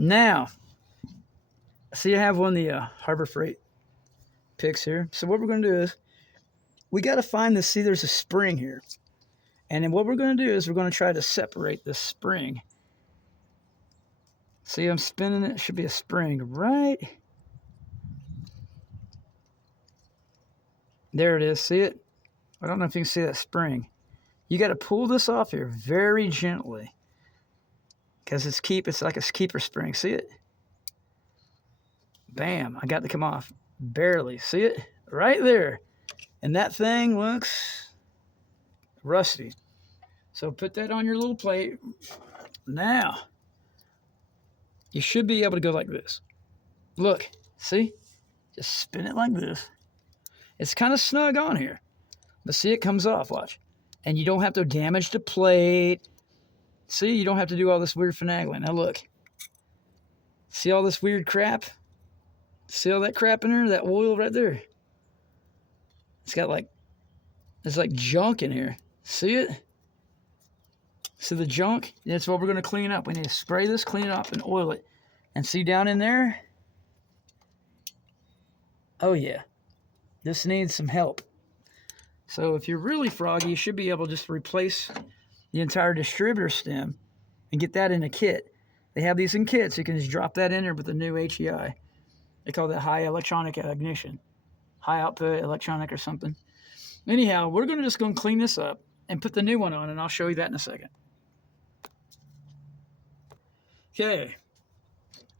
Now, see, I have one of the Harbor Freight picks here. So what we're going to do is we got to find this. See, there's a spring here. And then what we're going to do is we're going to try to separate this spring. See, I'm spinning it. It should be a spring right there. It is. See it? I don't know if you can see that spring. You got to pull this off here very gently because it's like a keeper spring. See it? Bam! I got to come off barely. See it? Right there. And that thing looks rusty. So put that on your little plate. Now, you should be able to go like this. Look, see? Just spin it like this. It's kind of snug on here. But see, it comes off, watch. And you don't have to damage the plate. See, you don't have to do all this weird finagling. Now look. See all this weird crap? See all that crap in there? That oil right there? It's got like, there's like junk in here. See it? See the junk? That's what we're going to clean up. We need to spray this, clean it up, and oil it. And see down in there? Oh yeah. This needs some help. So if you're really froggy, you should be able to just replace the entire distributor stem and get that in a kit. They have these in kits. You can just drop that in there with the new HEI. They call that high electronic ignition. High output electronic or something. Anyhow, we're just going to clean this up and put the new one on, and I'll show you that in a second. Okay.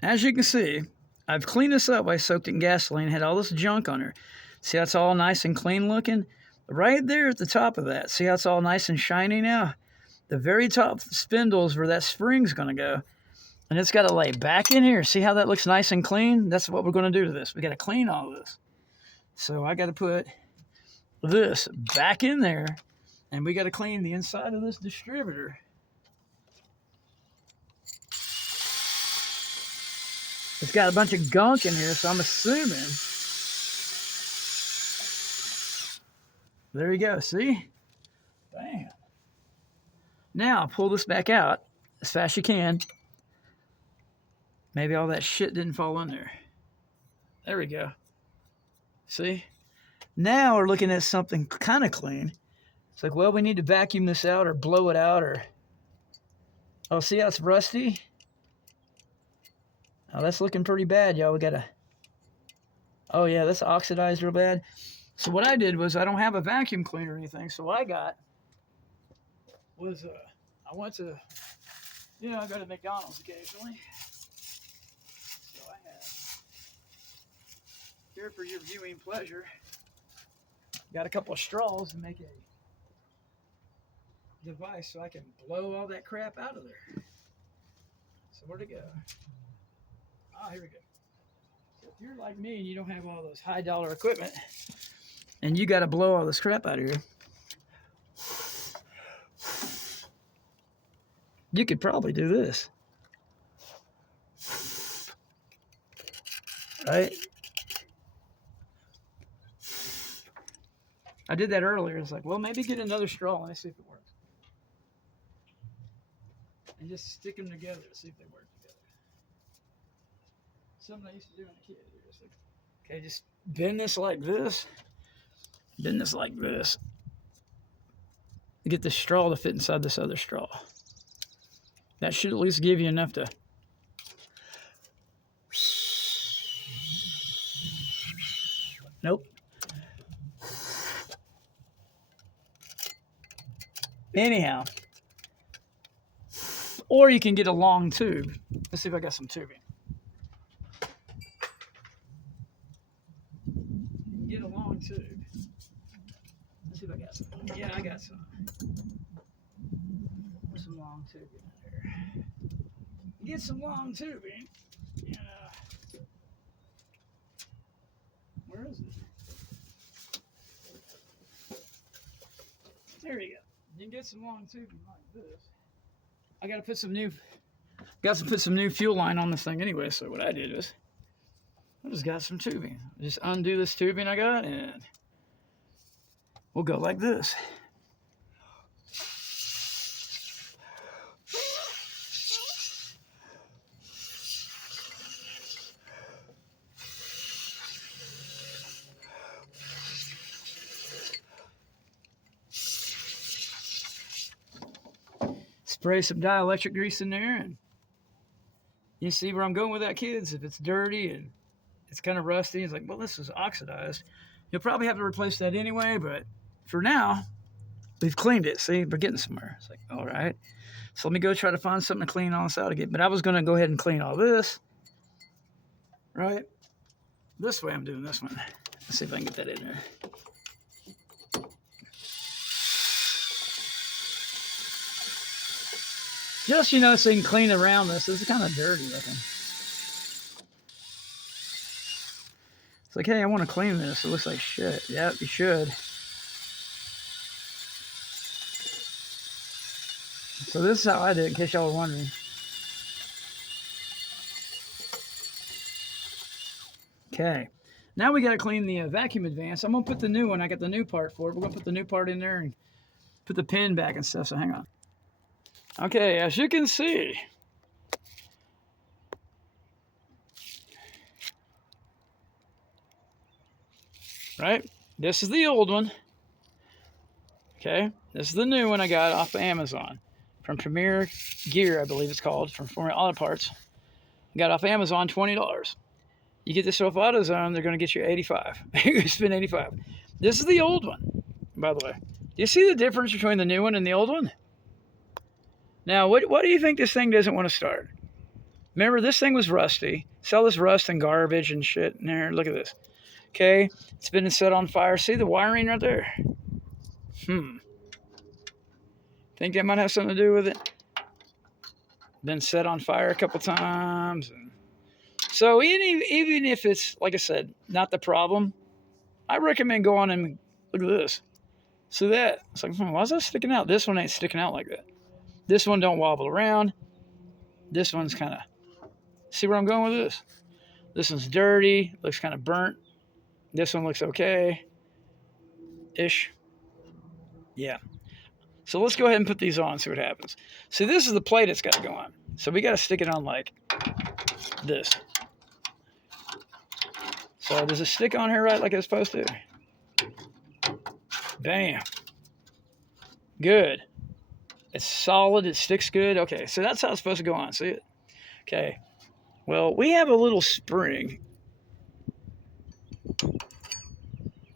As you can see, I've cleaned this up. I soaked it in gasoline, had all this junk on her. See how it's all nice and clean looking? Right there at the top of that. See how it's all nice and shiny now? The very top spindle is where that spring's going to go. And it's got to lay back in here. See how that looks nice and clean? That's what we're going to do to this. We got to clean all this. So I got to put this back in there. And we got to clean the inside of this distributor. It's got a bunch of gunk in here, so I'm assuming. There you go, see? Bam. Now, pull this back out as fast as you can. Maybe all that shit didn't fall in there. There we go. See? Now we're looking at something kind of clean. It's like, well, we need to vacuum this out or blow it out or... Oh, see how it's rusty? Oh, that's looking pretty bad, y'all. We got to... Oh, yeah, that's oxidized real bad. So what I did was, I don't have a vacuum cleaner or anything, so what I got was, I went to, I go to McDonald's occasionally. So I have, here for your viewing pleasure, got a couple of straws to make a device so I can blow all that crap out of there. So where'd it go? Ah, here we go. So if you're like me and you don't have all those high dollar equipment, and you got to blow all this crap out of here, you could probably do this. Right? I did that earlier. It's like, well, maybe get another straw and see if it works. And just stick them together to see if they work together. Something I used to do in a kid. Okay, just bend this like this. Bend this like this. Get the straw to fit inside this other straw. That should at least give you enough to... Nope. Anyhow. Or you can get a long tube. Let's see if I got some tubing. You can get a long tube. Let's see if I got some. Yeah, I got some. There's some long tubing in there. Get some long tubing. Yeah. Where is it? There you go. You can get some long tubing like this. I got to put some new fuel line on this thing anyway. So what I did is, I just got some tubing. Just undo this tubing I got, and we'll go like this. spray some dielectric grease in there, and you see where I'm going with that, kids. If it's dirty and it's kind of rusty, it's like, well, this is oxidized. You'll probably have to replace that anyway, but for now, we've cleaned it. See, we're getting somewhere. It's like, all right. So let me go try to find something to clean all this out again. But I was going to go ahead and clean all this, right? This way I'm doing this one. Let's see if I can get that in there. Just, you know, so you can clean around this. This is kind of dirty looking. It's like, hey, I want to clean this. It looks like shit. Yep, you should. So this is how I did it, in case y'all were wondering. Okay. Now we got to clean the vacuum advance. I'm going to put the new one. I got the new part for it. We're going to put the new part in there and put the pin back and stuff, so hang on. Okay, as you can see, right? This is the old one. Okay, this is the new one I got off of Amazon from Premier Gear, I believe it's called, from Premier Auto Parts. I got off Amazon $20. You get this off AutoZone, they're going to get you $85. You spend $85. This is the old one, by the way. Do you see the difference between the new one and the old one? Now, what do you think this thing doesn't want to start? Remember, this thing was rusty. See all this rust and garbage and shit in there? Look at this. Okay, it's been set on fire. See the wiring right there? Think that might have something to do with it? Been set on fire a couple times. So even if it's, like I said, not the problem, I recommend going and look at this. See that? It's like, why is that sticking out? This one ain't sticking out like that. This one don't wobble around. This one's kind of, see where I'm going with this? This one's dirty, looks kind of burnt. This one looks okay-ish. Yeah. So let's go ahead and put these on and see what happens. See, this is the plate it's got to go on. So we got to stick it on like this. So does it stick on here right like it's supposed to? Bam. Good. It's solid. It sticks good. Okay, so that's how it's supposed to go on. See it? Okay. Well, we have a little spring.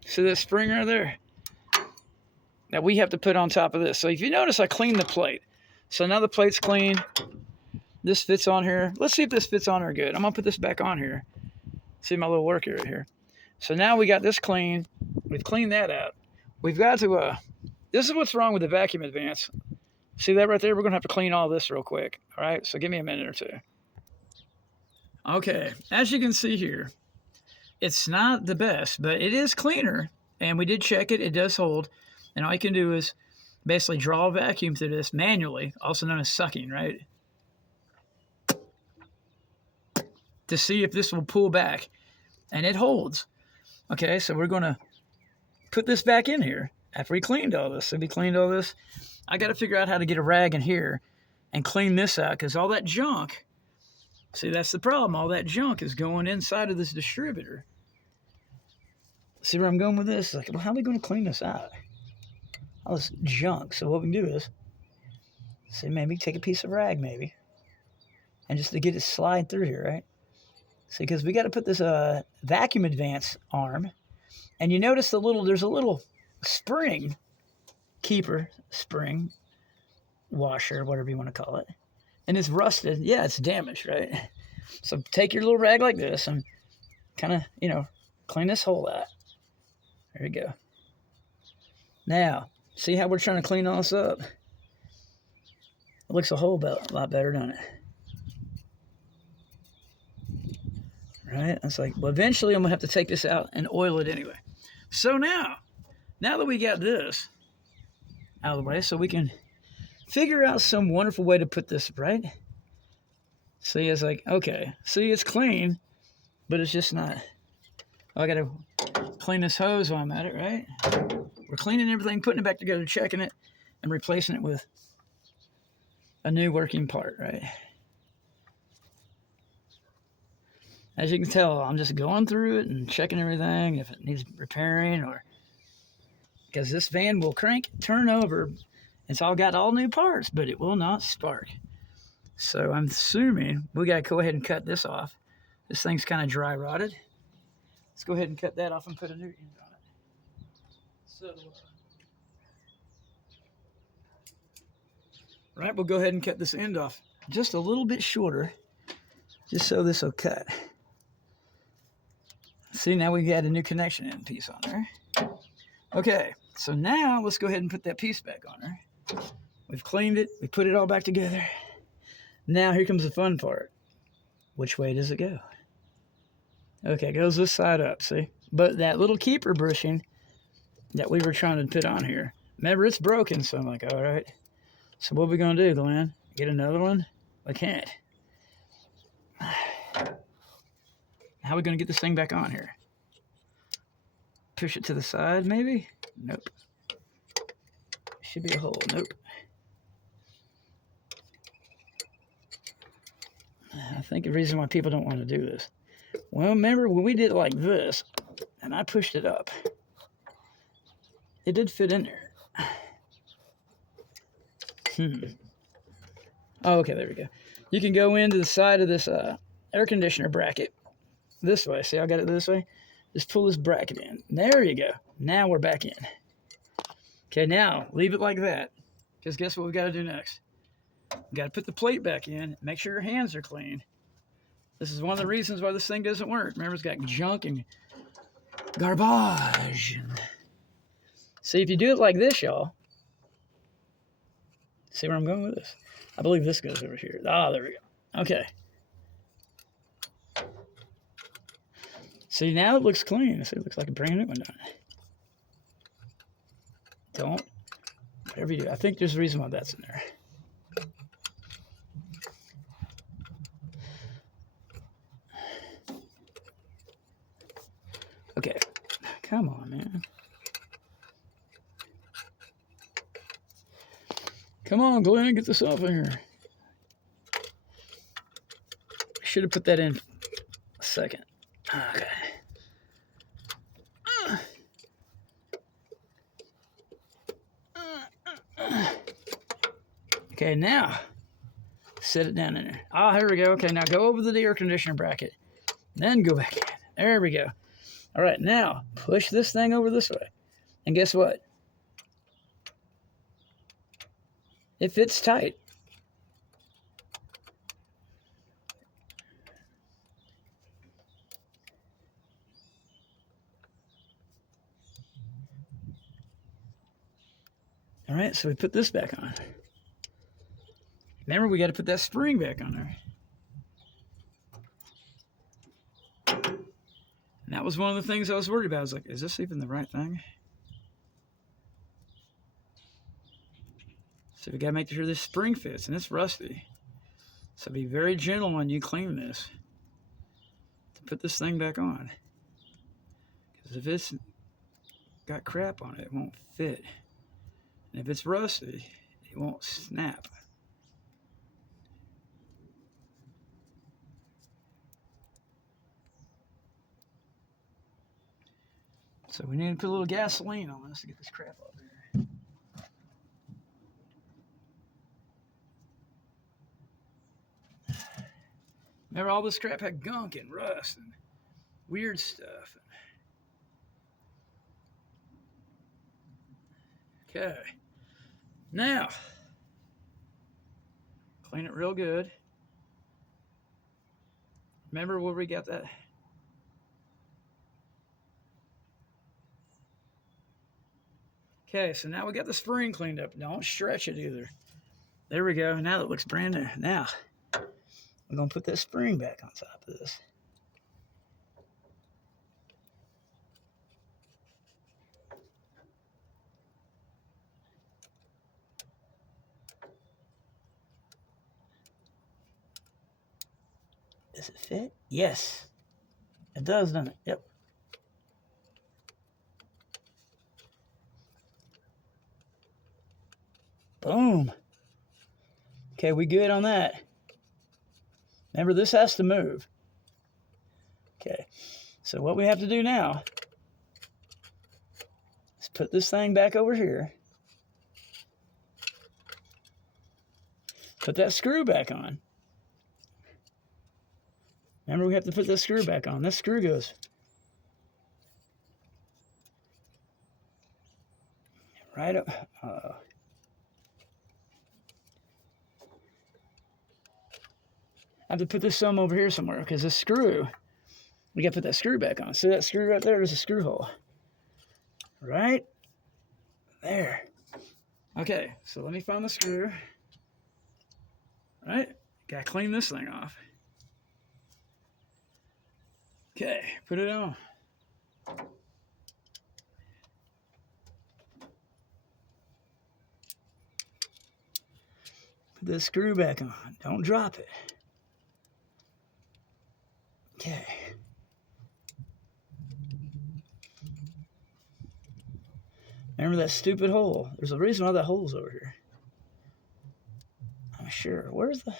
See this spring right there? That we have to put on top of this. So if you notice, I cleaned the plate. So now the plate's clean. This fits on here. Let's see if this fits on here good. I'm going to put this back on here. See my little work right here. So now we got this clean. We've cleaned that out. We've got to, this is what's wrong with the vacuum advance. See that right there? We're going to have to clean all this real quick. All right, so give me a minute or two. Okay, as you can see here, it's not the best, but it is cleaner. And we did check it. It does hold. And all you can do is basically draw a vacuum through this manually, also known as sucking, right? To see if this will pull back. And it holds. Okay, so we're going to put this back in here after we cleaned all this. So we cleaned all this. I got to figure out how to get a rag in here and clean this out because all that junk, see, that's the problem. All that junk is going inside of this distributor. See where I'm going with this? Like, well, how are we going to clean this out? All this junk. So what we can do is, see, maybe take a piece of rag, maybe, and just to get it slide through here, right? See, because we got to put this vacuum advance arm, and you notice there's a little spring, spring, washer, whatever you want to call it, and it's rusted. Yeah, it's damaged, right? So take your little rag like this and kind of, clean this hole out. There you go. Now, see how we're trying to clean all this up? It looks a whole lot better, doesn't it? Right? It's like, well, eventually I'm going to have to take this out and oil it anyway. So now that we got this out of the way, so we can figure out some wonderful way to put this, right? See, it's like, okay, see, it's clean, but it's just not. I got to clean this hose while I'm at it, right? We're cleaning everything, putting it back together, checking it, and replacing it with a new working part, right? As you can tell, I'm just going through it and checking everything, if it needs repairing, or because this van will turn over It's all got all new parts, but it will not spark. So I'm assuming we got to go ahead and cut this off. This thing's kind of dry rotted. Let's go ahead and cut that off and put a new end on it. So, right, we'll go ahead and cut this end off just a little bit shorter, just so this will cut. See, now we got a new connection end piece on there. Okay, so now let's go ahead and put that piece back on there. We've cleaned it, we put it all back together. Now here comes the fun part. Which way does it go? Okay, it goes this side up, see? But that little keeper bushing that we were trying to put on here, remember, it's broken, so I'm like, all right. So what are we going to do, Glenn? Get another one? I can't. How are we going to get this thing back on here? Push it to the side, maybe? Nope. Should be a hole. Nope. I think the reason why people don't want to do this. Well, remember when we did it like this, and I pushed it up, it did fit in there. Oh, okay, there we go. You can go into the side of this air conditioner bracket this way. See, I got it this way? Just pull this bracket in. There you go. Now we're back in. Okay, now leave it like that. Because guess what we got to do next? We got to put the plate back in. Make sure your hands are clean. This is one of the reasons why this thing doesn't work. Remember, it's got junk and garbage. See, if you do it like this, y'all. See where I'm going with this? I believe this goes over here. Ah, there we go. Okay. See, now it looks clean. See, it looks like a brand new one, doesn't it? Don't. Whatever you do. I think there's a reason why that's in there. Okay. Come on, man. Come on, Glenn, get this off of here. Should have put that in a second. Okay. Okay, now set it down in there. Ah, here we go. Okay, now go over to the air conditioner bracket. Then go back in. There we go. All right, now push this thing over this way. And guess what? It fits tight. All right, so we put this back on. Remember, we got to put that spring back on there. And that was one of the things I was worried about. I was like, is this even the right thing? So we got to make sure this spring fits, and it's rusty. So be very gentle when you clean this to put this thing back on. Because if it's got crap on it, it won't fit. And if it's rusty, it won't snap. So we need to put a little gasoline on this to get this crap off here. Remember, all this crap had gunk and rust and weird stuff. Okay. Now, clean it real good. Remember where we got that? Okay, so now we got the spring cleaned up. Don't stretch it either. There we go. Now it looks brand new. Now, we're going to put that spring back on top of this. Does it fit? Yes. It does, doesn't it? Yep. Boom. Okay, we good on that. Remember, this has to move. Okay, so what we have to do now is put this thing back over here. Put that screw back on. Remember, we have to put this screw back on. This screw goes right up. I have to put this some over here somewhere because this screw, we got to put that screw back on. See that screw right there? There's a screw hole. Right there. Okay, so let me find the screw. Right? Gotta clean this thing off. Okay, put it on. Put the screw back on. Don't drop it. Okay. Remember that stupid hole? There's a reason why that hole's over here. I'm sure. Where's the...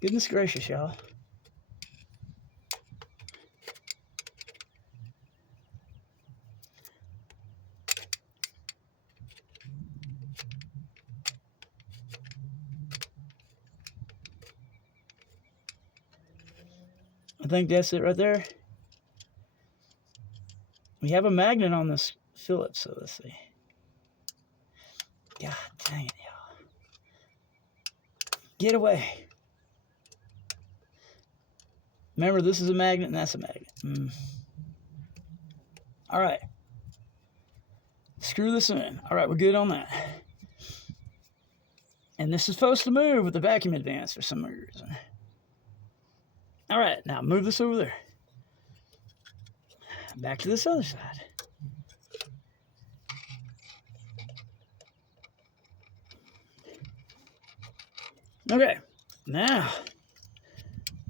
Goodness gracious, y'all. I think that's it right there. We have a magnet on this Phillips, so let's see. God dang it, y'all. Get away. Remember, this is a magnet and that's a magnet. All right. Screw this in. All right, we're good on that. And this is supposed to move with the vacuum advance for some reason. All right, now move this over there. Back to this other side. Okay, now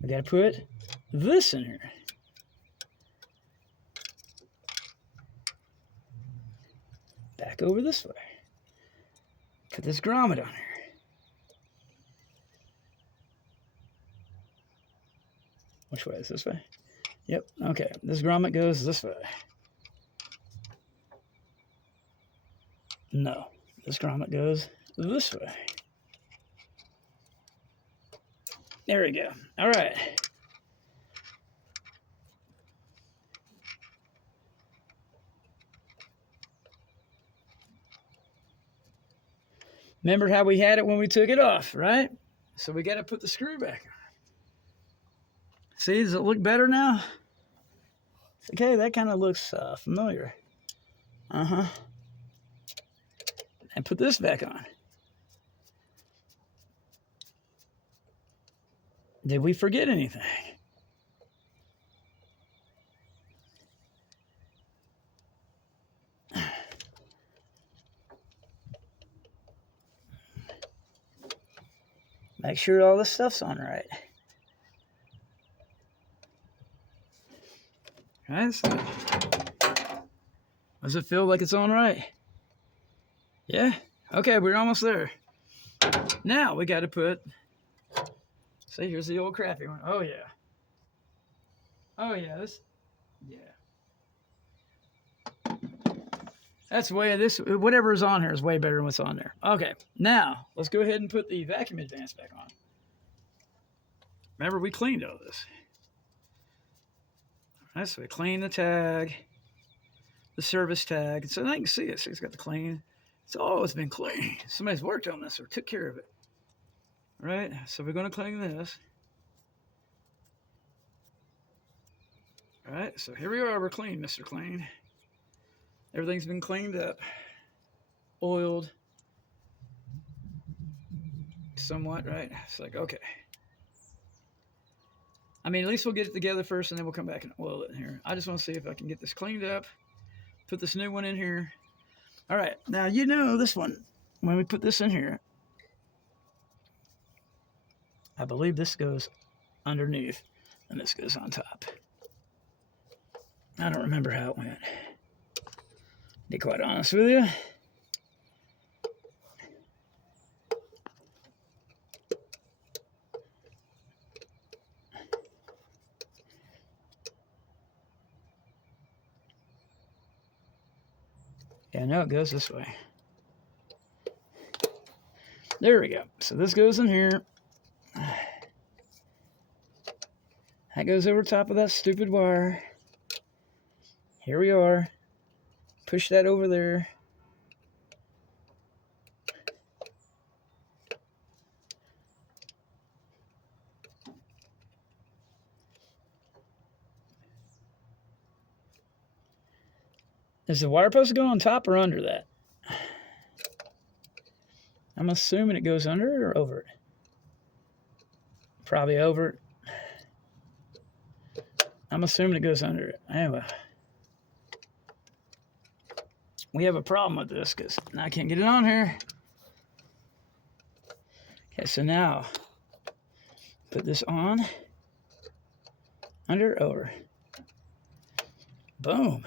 we got to put this in here. Back over this way. Put this grommet on here. Which way is this way? Yep, okay. This grommet goes this way. No, this grommet goes this way. There we go. All right. Remember how we had it when we took it off, right? So we got to put the screw back on. See, does it look better now? Okay, that kind of looks familiar. Uh-huh. And put this back on. Did we forget anything? Make sure all this stuff's on right. Right, so does it feel like it's on right? Yeah? Okay, we're almost there. Now we got to put, see, here's the old crappy one. Oh, yeah. Oh, yeah, this, yeah. That's way, this, whatever is on here is way better than what's on there. Okay, now let's go ahead and put the vacuum advance back on. Remember, we cleaned all this. All right, so we cleaned the tag, the service tag. So now you can see it. See, it's got the clean. It's always been clean. Somebody's worked on this or took care of it. All right, so we're going to clean this. All right, so here we are. We're clean, Mr. Clean. Everything's been cleaned up, oiled somewhat, right? It's like, okay. I mean, at least we'll get it together first, and then we'll come back and oil it in here. I just want to see if I can get this cleaned up, put this new one in here. All right, now you know this one, when we put this in here, I believe this goes underneath, and this goes on top. I don't remember how it went. Be quite honest with you. Yeah, no, it goes this way. There we go. So this goes in here. That goes over top of that stupid wire. Here we are. Push that over there. Is the wire supposed to go on top or under that? I'm assuming it goes under it or over it. Probably over it. I'm assuming it goes under it. Anyway. We have a problem with this because I can't get it on here. Okay, so now put this on, under, over. Boom.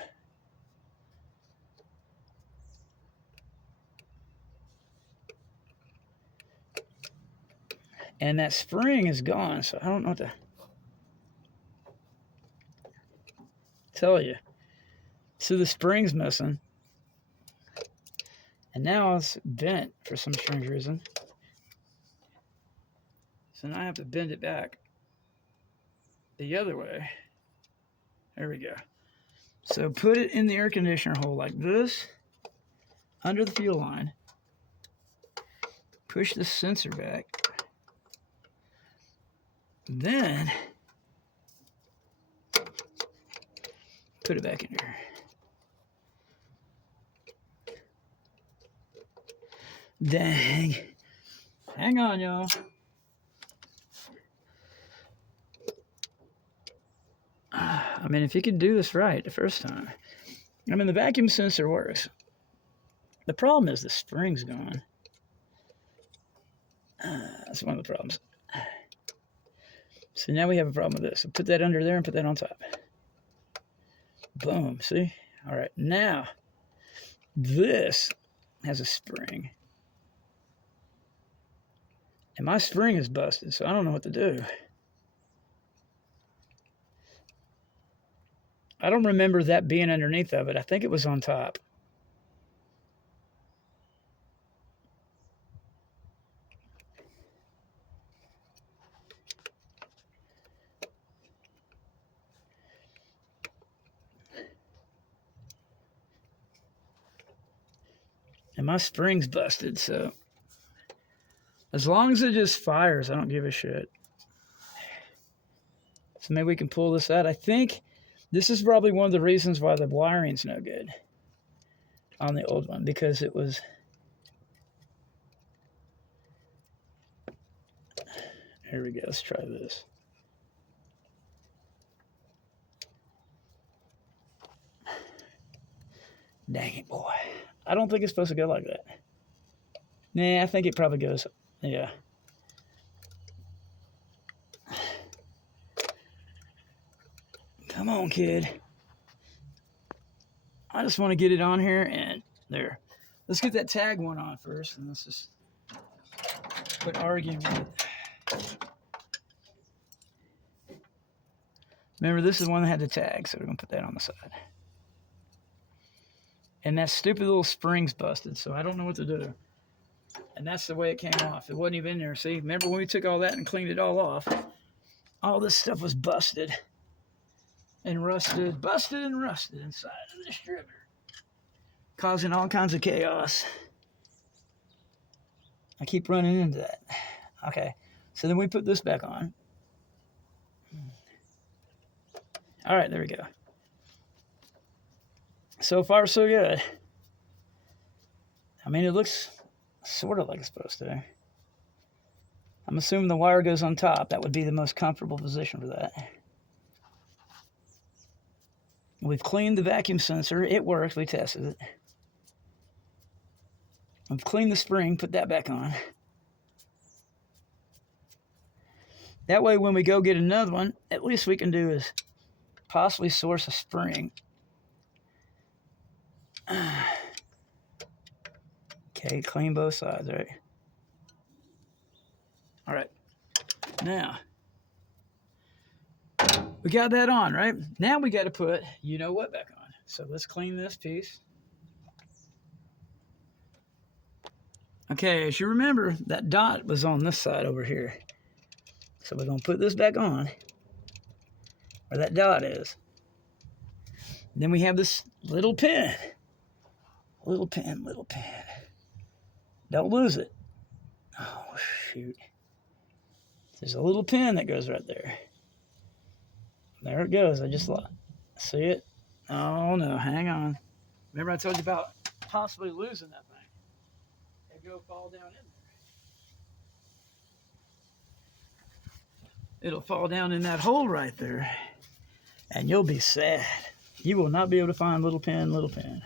And that spring is gone, so I don't know what to tell you. So the spring's missing. And now it's bent for some strange reason. So now I have to bend it back the other way. There we go. So put it in the air conditioner hole like this, under the fuel line. Push the sensor back. Then put it back in here. Dang. Hang on, y'all. I mean, if you could do this right the first time. I mean, the vacuum sensor works. The problem is the spring's gone. That's one of the problems. So now we have a problem with this. So put that under there and put that on top. Boom, see? All right, now this has a spring. And my spring is busted, so I don't know what to do. I don't remember that being underneath of it. I think it was on top. And my spring's busted, so as long as it just fires, I don't give a shit. So maybe we can pull this out. I think this is probably one of the reasons why the wiring's no good on the old one, because it was... Here we go. Let's try this. Dang it, boy. I don't think it's supposed to go like that. Nah, I think it probably goes... Yeah. Come on, kid. I just want to get it on here and there. Let's get that tag one on first, and let's just quit arguing with it. Remember, this is one that had the tag, so we're going to put that on the side. And that stupid little spring's busted, so I don't know what to do. And that's the way it came off. It wasn't even in there. See, remember when we took all that and cleaned it all off? All this stuff was busted and rusted. Busted and rusted inside of the distributor. Causing all kinds of chaos. I keep running into that. Okay, so then we put this back on. All right, there we go. So far, so good. I mean, it looks sort of like it's supposed to. I'm assuming the wire goes on top. That would be the most comfortable position for that. We've cleaned the vacuum sensor. It works. We tested it. We've cleaned the spring. Put that back on. That way, when we go get another one, at least we can do is possibly source a spring. Okay, clean both sides, right? All right. Now, we got that on, right? Now we got to put you know what back on. So let's clean this piece. Okay, as you remember, that dot was on this side over here. So we're going to put this back on where that dot is. Then we have this little pin. Little pin, little pin. Don't lose it. Oh, shoot. There's a little pin that goes right there. There it goes. I just lost. See it? Oh, no. Hang on. Remember I told you about possibly losing that thing? It go fall down in there. It'll fall down in that hole right there. And you'll be sad. You will not be able to find little pin, little pin.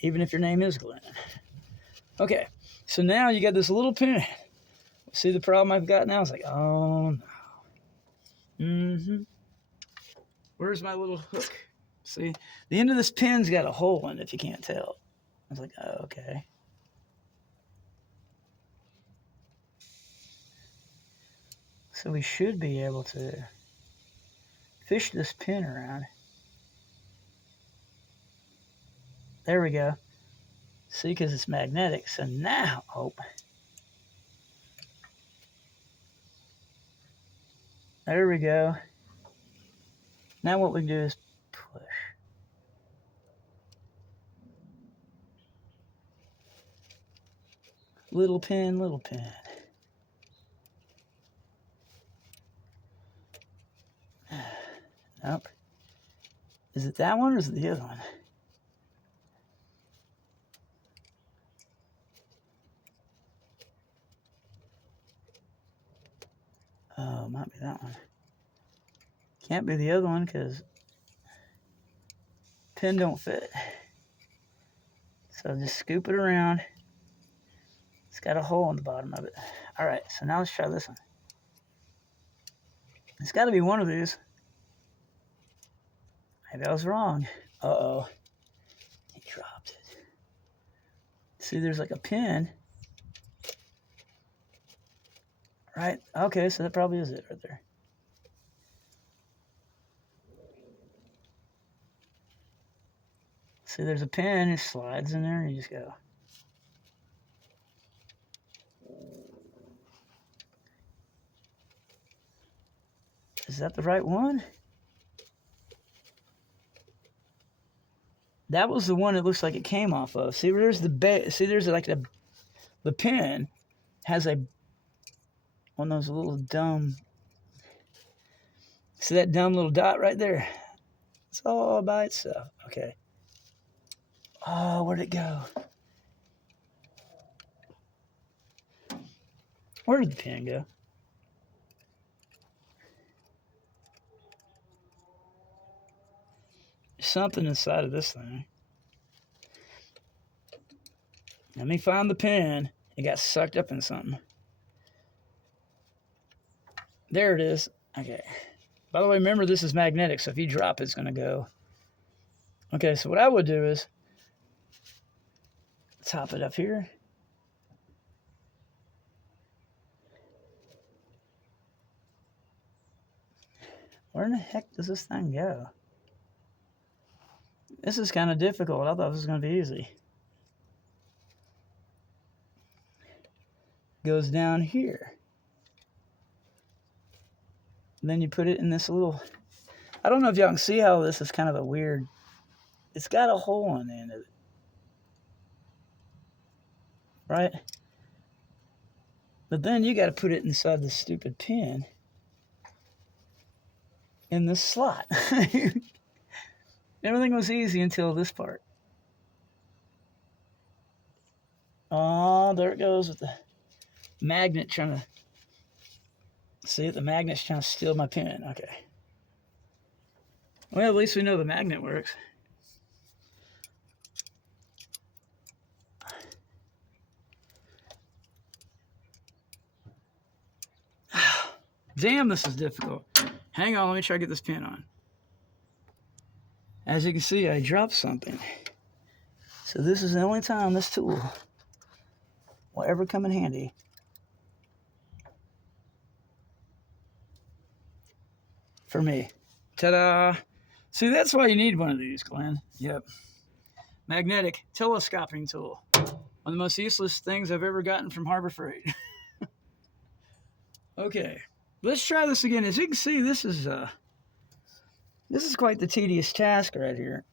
Even if your name is Glenn. Okay. So now you got this little pin. See the problem I've got now? It's like, oh, no. Where's my little hook? See, the end of this pin's got a hole in it, if you can't tell. I was like, oh, okay. So we should be able to fish this pin around. There we go. See, because it's magnetic. So now, oh. There we go. Now what we do is push. Little pin, little pin. Nope. Is it that one or is it the other one? Oh, it might be that one. Can't be the other one because pin don't fit. So just scoop it around. It's got a hole in the bottom of it. All right, so now let's try this one. It's got to be one of these. Maybe I was wrong. Uh-oh. He dropped it. See, there's like a pin. Right? Okay, so that probably is it right there. See, there's a pin. It slides in there and you just go. Is that the right one? That was the one it looks like it came off of. See, there's the see, there's like the pin has a one of those little dumb. See that dumb little dot right there? It's all by itself. Okay. Oh, where'd it go? Where did the pin go? Something inside of this thing. Let me find the pin. It got sucked up in something. There it is. Okay. By the way, remember this is magnetic, so if you drop it, it's going to go. Okay, so what I would do is top it up here. Where in the heck does this thing go? This is kind of difficult. I thought this was going to be easy. Goes down here. And then you put it in this little... I don't know if y'all can see how this is kind of a weird... It's got a hole in the end of it. Right? But then you got to put it inside the stupid pin. In this slot. Everything was easy until this part. Oh, there it goes with the magnet trying to... See, the magnet's trying to steal my pin. Okay. Well, at least we know the magnet works. Damn, this is difficult. Hang on, let me try to get this pin on. As you can see, I dropped something. So this is the only time this tool will ever come in handy. For me. Ta-da! See, that's why you need one of these, Glenn. Yep. Magnetic telescoping tool. One of the most useless things I've ever gotten from Harbor Freight. Okay, let's try this again. As you can see, this is quite the tedious task right here.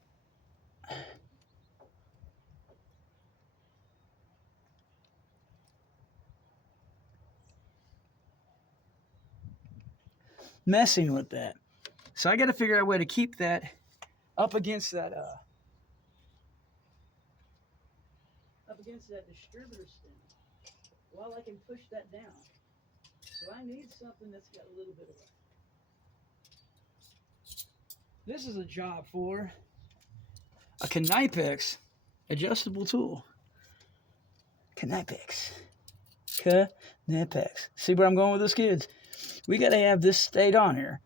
Messing with that. So I got to figure out a way to keep that up against that distributor stand while I can push that down. So I need something that's got a little bit of a... This is a job for a Knipex adjustable tool. Knipex. See where I'm going with this, kids? We got to have this stayed on here.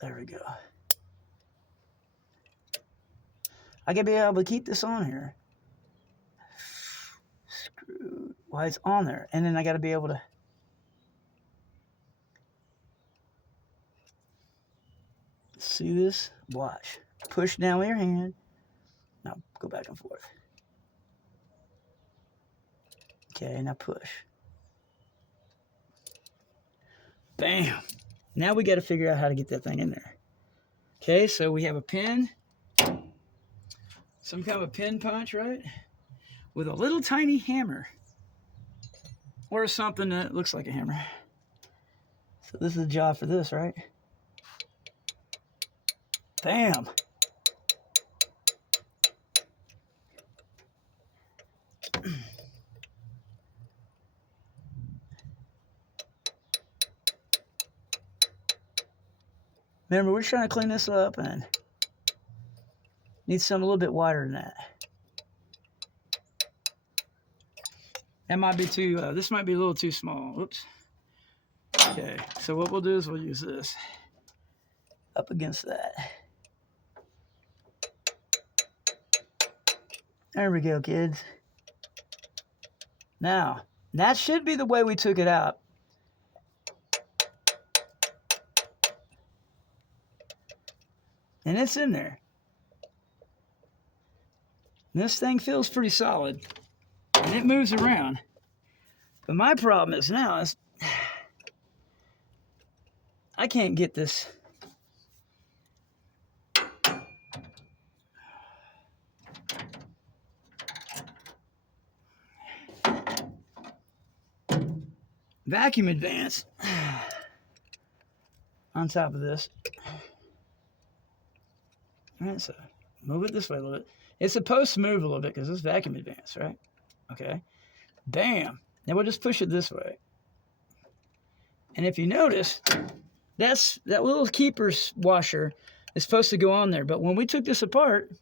There we go. I got to be able to keep this on here. Screw while it's on there. And then I got to be able to... See this? Watch. Push down with your hand. Now go back and forth. Okay, now push. Bam. Now we got to figure out how to get that thing in there. Okay, so we have a pin. Some kind of a pin punch, right? With a little tiny hammer. Or something that looks like a hammer. So this is the job for this, right? Bam. Remember, we're trying to clean this up and need something a little bit wider than that. That might be too, this might be a little too small. Oops. Okay, so what we'll do is we'll use this up against that. There we go, kids. Now, that should be the way we took it out. And it's in there. This thing feels pretty solid. And it moves around. But my problem is now is I can't get this. Vacuum advance on top of this. All right, so move it this way a little bit. It's supposed to move a little bit because it's vacuum advance, right? Okay. Bam. Now we'll just push it this way. And if you notice, that little keeper's washer is supposed to go on there. But when we took this apart,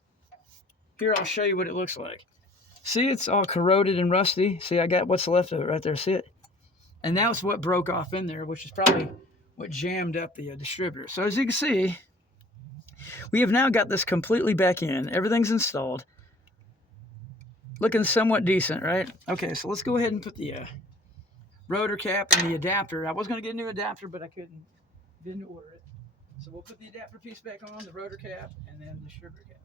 here I'll show you what it looks like. See, it's all corroded and rusty. See, I got what's left of it right there. See it? And that was what broke off in there, which is probably what jammed up the distributor. So as you can see, we have now got this completely back in. Everything's installed. Looking somewhat decent, right? Okay, so let's go ahead and put the rotor cap and the adapter. I was going to get a new adapter, but I didn't order it. So we'll put the adapter piece back on, the rotor cap, and then the distributor cap.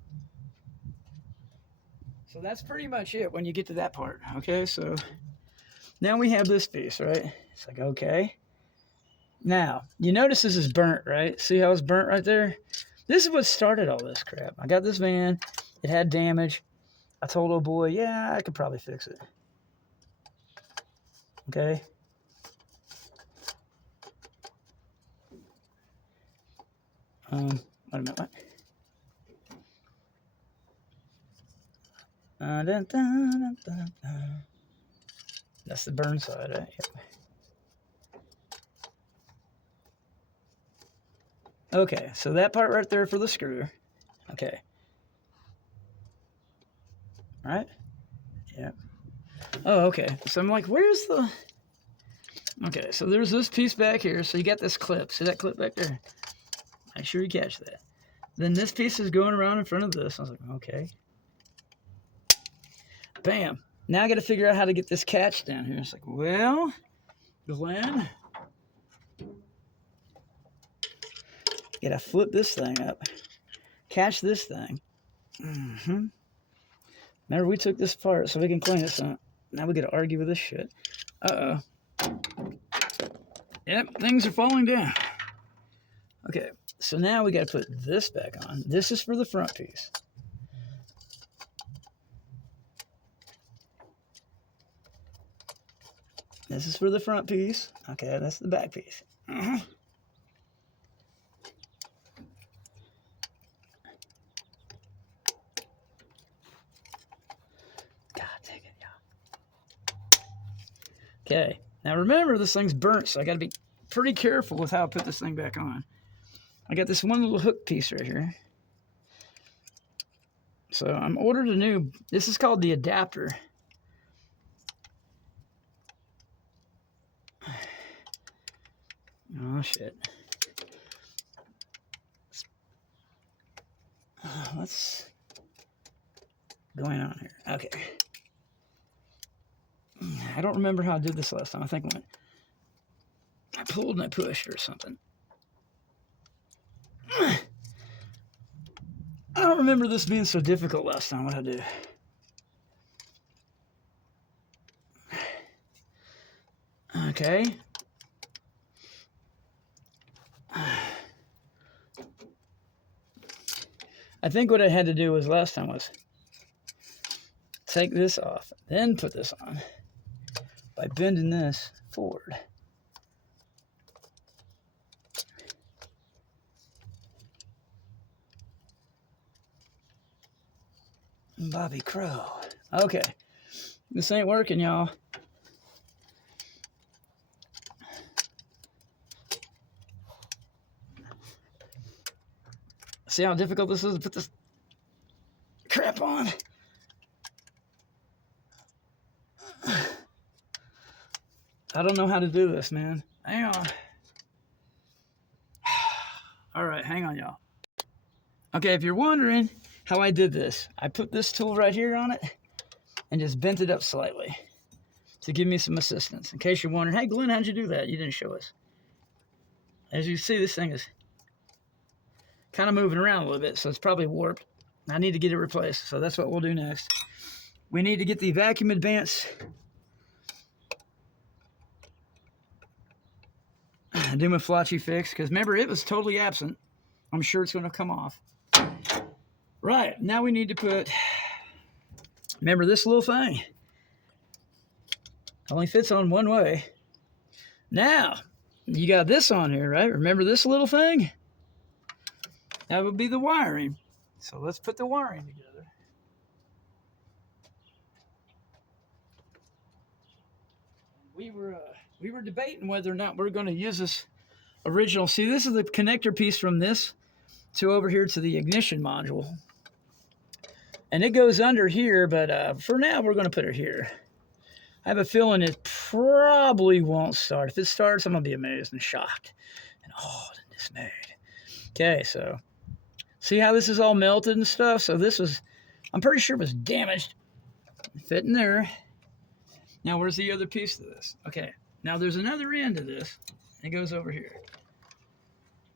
So that's pretty much it when you get to that part. Okay, so now we have this piece, right? It's like, okay. Now, you notice this is burnt, right? See how it's burnt right there? This is what started all this crap. I got this van. It had damage. I told old boy, yeah, I could probably fix it. Okay. Wait a minute, what? That's the burn side, right? Yep. Okay, so that part right there for the screw. Okay. Right? Yep. Oh, okay. So I'm like, where's the... Okay, so there's this piece back here. So you got this clip. See that clip back there? Make sure you catch that. Then this piece is going around in front of this. I was like, okay. Bam. Now I got to figure out how to get this catch down here. It's like, well, Glenn, got to flip this thing up. Catch this thing. Remember, we took this apart so we can clean it. So now we got to argue with this shit. Uh-oh. Yep, things are falling down. Okay, so now we got to put this back on. This is for the front piece. This is for the front piece. Okay, that's the back piece. God, take it, y'all. Okay, now remember this thing's burnt, so I got to be pretty careful with how I put this thing back on. I got this one little hook piece right here. So I'm ordered a new, this is called the adapter. Oh, shit. What's going on here? Okay. I don't remember how I did this last time. I think I pulled and I pushed or something. I don't remember this being so difficult last time. What I do? Okay. I think what I had to do was last time was take this off, then put this on by bending this forward. Bobby Crow. Okay. This ain't working, y'all. See how difficult this is to put this crap on? I don't know how to do this, man. Hang on. All right, hang on, y'all. Okay, if you're wondering how I did this, I put this tool right here on it and just bent it up slightly to give me some assistance. In case you're wondering, hey, Glenn, how'd you do that? You didn't show us. As you see, this thing is kind of moving around a little bit, so it's probably warped. I need to get it replaced, so that's what we'll do next. We need to get the vacuum advance. Do my flotchy fix, because remember, it was totally absent. I'm sure it's going to come off. Right, now we need to put, remember this little thing? Only fits on one way. Now, you got this on here, right? Remember this little thing? That would be the wiring. So let's put the wiring together. We were debating whether or not we're going to use this original. See, this is the connector piece from this to over here to the ignition module. And it goes under here, but for now we're going to put it here. I have a feeling it probably won't start. If it starts, I'm going to be amazed and shocked and awed and dismayed. Okay, so see how this is all melted and stuff? So this was, I'm pretty sure it was damaged. Fit in there. Now, where's the other piece of this? Okay, now there's another end to this. It goes over here.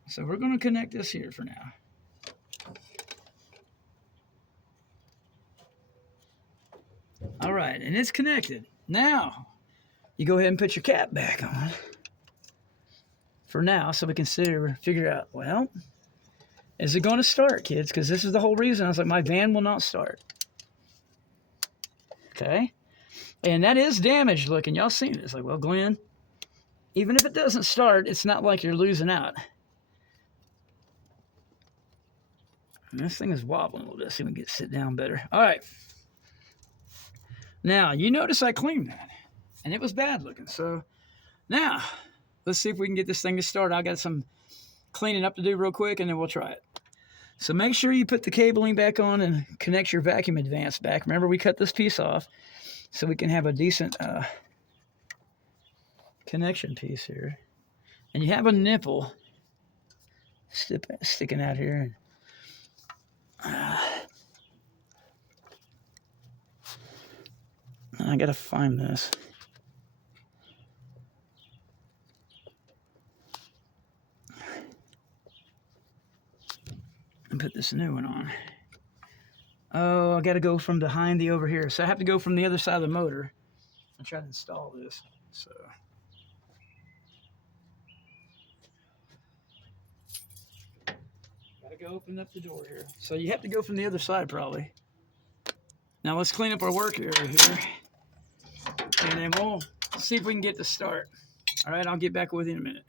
So we're going to connect this here for now. All right, and it's connected. Now, you go ahead and put your cap back on for now so we can figure out, well, is it going to start, kids? Because this is the whole reason. I was like, my van will not start. Okay. And that is damaged looking. Y'all seen it. It's like, well, Glenn, even if it doesn't start, it's not like you're losing out. And this thing is wobbling a little bit. See if we can sit down better. All right. Now, you notice I cleaned that. And it was bad looking. So, now, let's see if we can get this thing to start. I got some cleaning up to do real quick, and then we'll try it. So make sure you put the cabling back on and connect your vacuum advance back. Remember, we cut this piece off so we can have a decent connection piece here. And you have a nipple sticking out here. I got to find this. And put this new one on. Oh, I got to go from behind the over here. So I have to go from the other side of the motor and try to install this. So got to go open up the door here. So you have to go from the other side probably. Now let's clean up our work area here. And then we'll see if we can get to start. All right, I'll get back with you in a minute.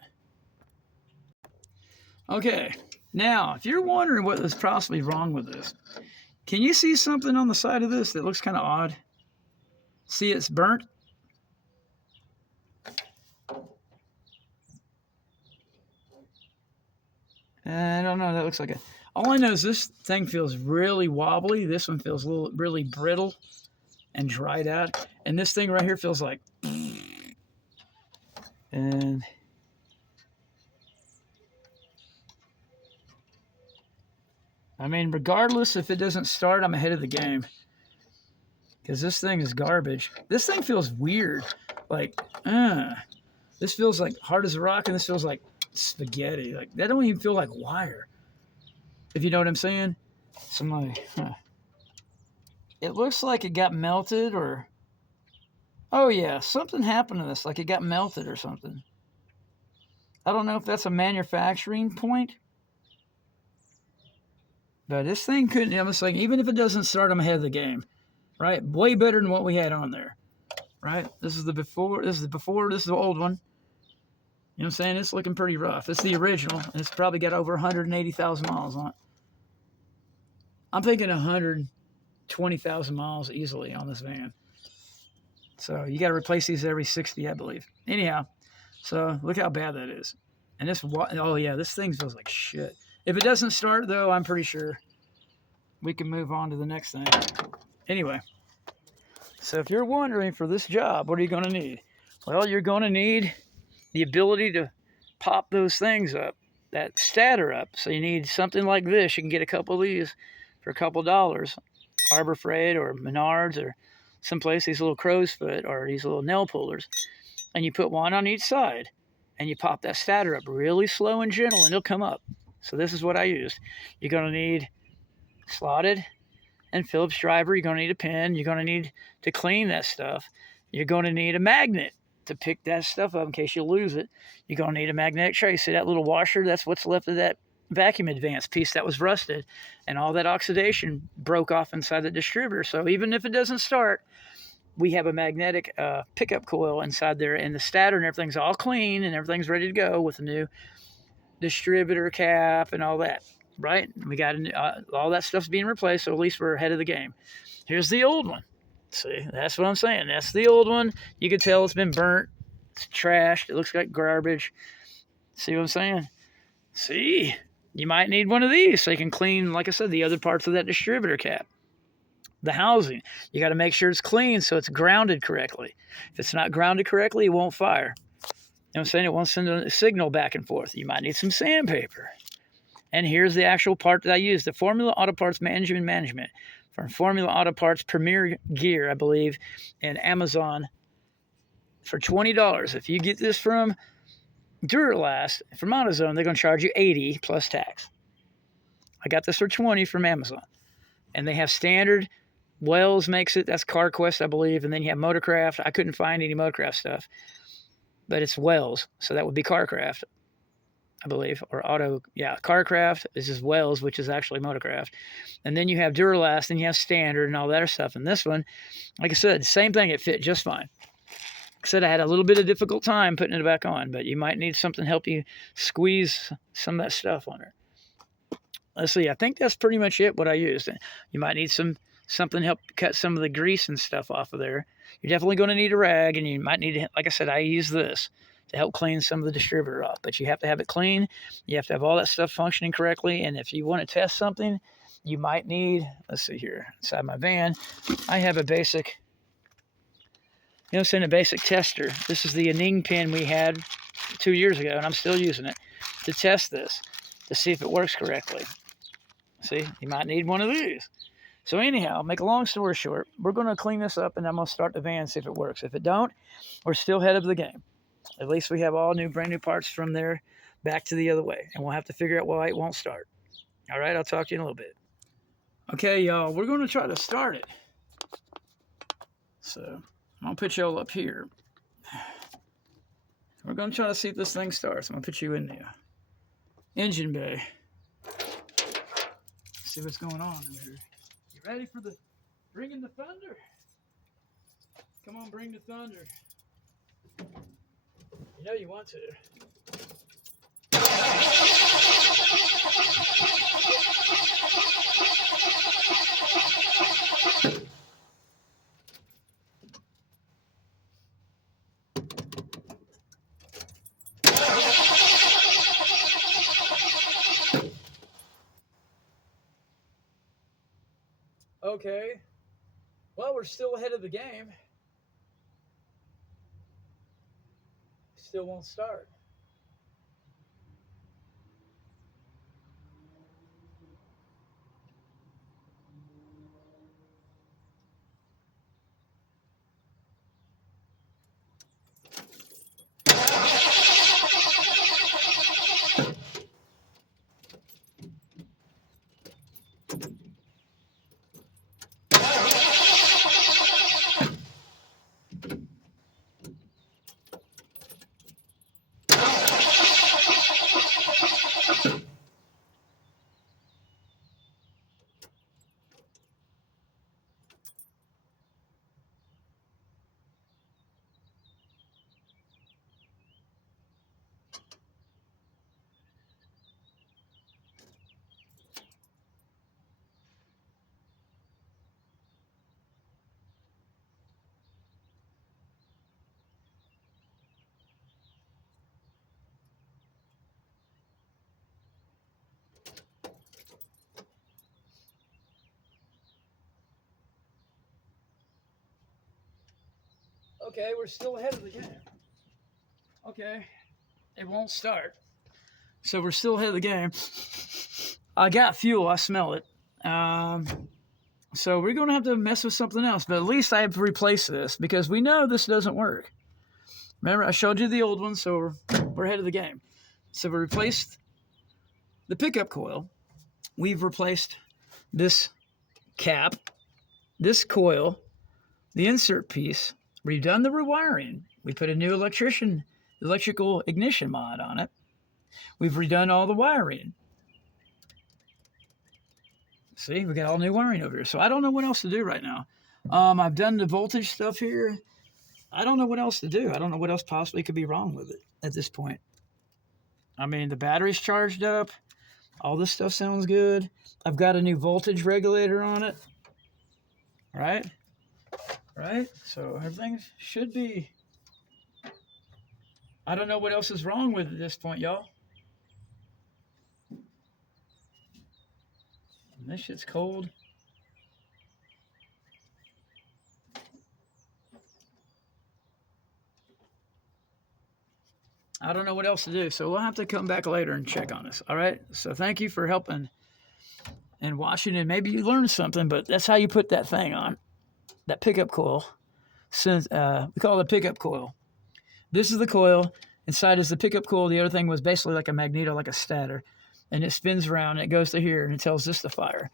Okay, now if you're wondering what is possibly wrong with this, can you see something on the side of this that looks kind of odd? See, it's burnt. I don't know. That looks like it. All I know is this thing feels really wobbly. This one feels really brittle and dried out. And this thing right here feels like. And I mean, regardless if it doesn't start, I'm ahead of the game. Because this thing is garbage. This thing feels weird. Like, this feels like hard as a rock, and this feels like spaghetti. Like, that don't even feel like wire. If you know what I'm saying? It looks like it got melted or... Oh, yeah, something happened to this. Like it got melted or something. I don't know if that's a manufacturing point. But this thing couldn't... I'm just saying, even if it doesn't start, I'm ahead of the game. Right? Way better than what we had on there. Right? This is the before. This is the before. This is the old one. You know what I'm saying? It's looking pretty rough. It's the original. And it's probably got over 180,000 miles on it. I'm thinking 120,000 miles easily on this van. So you got to replace these every 60, I believe. Anyhow, so look how bad that is. And this, oh yeah, this thing feels like shit. If it doesn't start though, I'm pretty sure we can move on to the next thing. Anyway, so if you're wondering for this job, what are you going to need? Well, you're going to need the ability to pop those things up, that stator up. So you need something like this. You can get a couple of these for a couple dollars. Harbor Freight or Menards or someplace, these little crow's foot or these little nail pullers. And you put one on each side and you pop that stator up really slow and gentle and it'll come up. So this is what I used. You're going to need slotted and Phillips driver. You're going to need a pin. You're going to need to clean that stuff. You're going to need a magnet to pick that stuff up in case you lose it. You're going to need a magnetic trace. See that little washer? That's what's left of that vacuum advance piece that was rusted. And all that oxidation broke off inside the distributor. So even if it doesn't start, we have a magnetic pickup coil inside there. And the stator and everything's all clean and everything's ready to go with the new distributor cap and all that. Right? We got all that stuff's being replaced, so at least we're ahead of the game. Here's the old one. See, that's what I'm saying. That's the old one. You can tell it's been burnt. It's trashed. It looks like garbage. See what I'm saying? See, you might need one of these so you can clean, like I said, the other parts of that distributor cap. The housing. You got to make sure it's clean so it's grounded correctly. If it's not grounded correctly, it won't fire. You know what I'm saying? It won't send a signal back and forth. You might need some sandpaper. And here's the actual part that I use, the Formula Auto Parts Management from Formula Auto Parts Premier Gear, I believe, and Amazon for $20. If you get this from Duralast, from AutoZone, they're going to charge you $80 plus tax. I got this for $20 from Amazon. And they have standard. Wells makes it. That's CarQuest, I believe. And then you have Motorcraft. I couldn't find any Motorcraft stuff. But it's Wells. So that would be CarCraft, I believe, or CarCraft is just Wells, which is actually Motorcraft. And then you have Duralast, and you have Standard and all that other stuff. And this one, like I said, same thing, it fit just fine. Like I said, I had a little bit of difficult time putting it back on, but you might need something to help you squeeze some of that stuff on her. Let's see, I think that's pretty much it, what I used. You might need something to help cut some of the grease and stuff off of there. You're definitely going to need a rag, and you might need to, like I said, I use this to help clean some of the distributor off. But you have to have it clean. You have to have all that stuff functioning correctly. And if you want to test something, you might need, let's see here, inside my van, I have a basic, a basic tester. This is the Aning pin we had 2 years ago, and I'm still using it to test this, to see if it works correctly. See, you might need one of these. So anyhow, make a long story short, we're going to clean this up, and I'm going to start the van and see if it works. If it don't, we're still ahead of the game. At least we have all brand new parts from there back to the other way. And we'll have to figure out why it won't start. All right, I'll talk to you in a little bit. Okay, y'all, we're going to try to start it. So I'm going to put y'all up here. We're going to try to see if this thing starts. I'm going to put you in the engine bay. See what's going on in here. You ready for the bringing the thunder? Come on, bring the thunder. You know you want to. Okay. Well, we're still ahead of the game. Still won't start. Okay, we're still ahead of the game. Okay, it won't start. So we're still ahead of the game. I got fuel. I smell it. So we're going to have to mess with something else. But at least I have to replace this because we know this doesn't work. Remember, I showed you the old one, so we're ahead of the game. So we replaced the pickup coil. We've replaced this cap, this coil, the insert piece. We've done the rewiring. We put a new electrical ignition mod on it. We've redone all the wiring. See, we got all new wiring over here. So I don't know what else to do right now. I've done the voltage stuff here. I don't know what else to do. I don't know what else possibly could be wrong with it at this point. I mean, the battery's charged up. All this stuff sounds good. I've got a new voltage regulator on it. Right? So everything should be... I don't know what else is wrong with it at this point, y'all. This shit's cold. I don't know what else to do, so we'll have to come back later and check on this. All right? So thank you for helping and watching, and maybe you learned something, but that's how you put that thing on, that pickup coil. Since we call it a pickup coil. This is the coil. Inside is the pickup coil. The other thing was basically like a magneto, like a stator, and it spins around, and it goes to here, and it tells this to fire.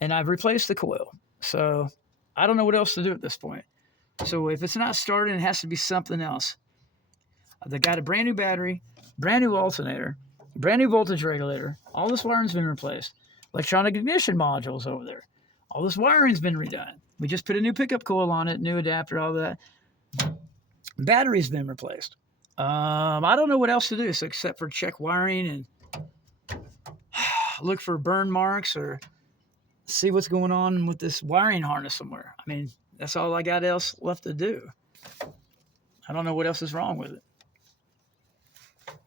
And I've replaced the coil, so I don't know what else to do at this point. So if it's not starting, it has to be something else. They got a brand new battery, brand new alternator, brand new voltage regulator. All this wiring's been replaced. Electronic ignition modules over there. All this wiring's been redone. We just put a new pickup coil on it, new adapter, all that. Battery's been replaced. I don't know what else to do except for check wiring and look for burn marks or see what's going on with this wiring harness somewhere. I mean, that's all I got else left to do. I don't know what else is wrong with it.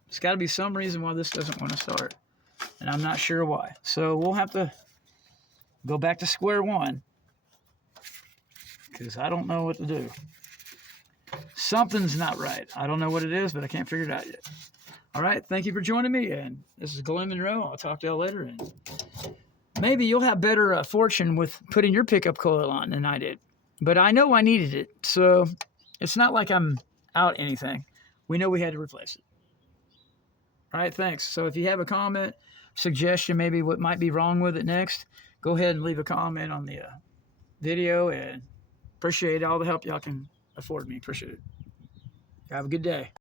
There's got to be some reason why this doesn't want to start, and I'm not sure why. So we'll have to go back to square one because I don't know what to do. Something's not right. I don't know what it is, but I can't figure it out yet. All right, thank you for joining me, and this is Glenn Monroe. I'll talk to y'all later, and maybe you'll have better fortune with putting your pickup coil on than I did. But I know I needed it, so it's not like I'm out anything. We know we had to replace it. All right, thanks. So if you have a comment, suggestion, maybe what might be wrong with it next, go ahead and leave a comment on the video, and appreciate all the help y'all can afford me. Appreciate it. Have a good day.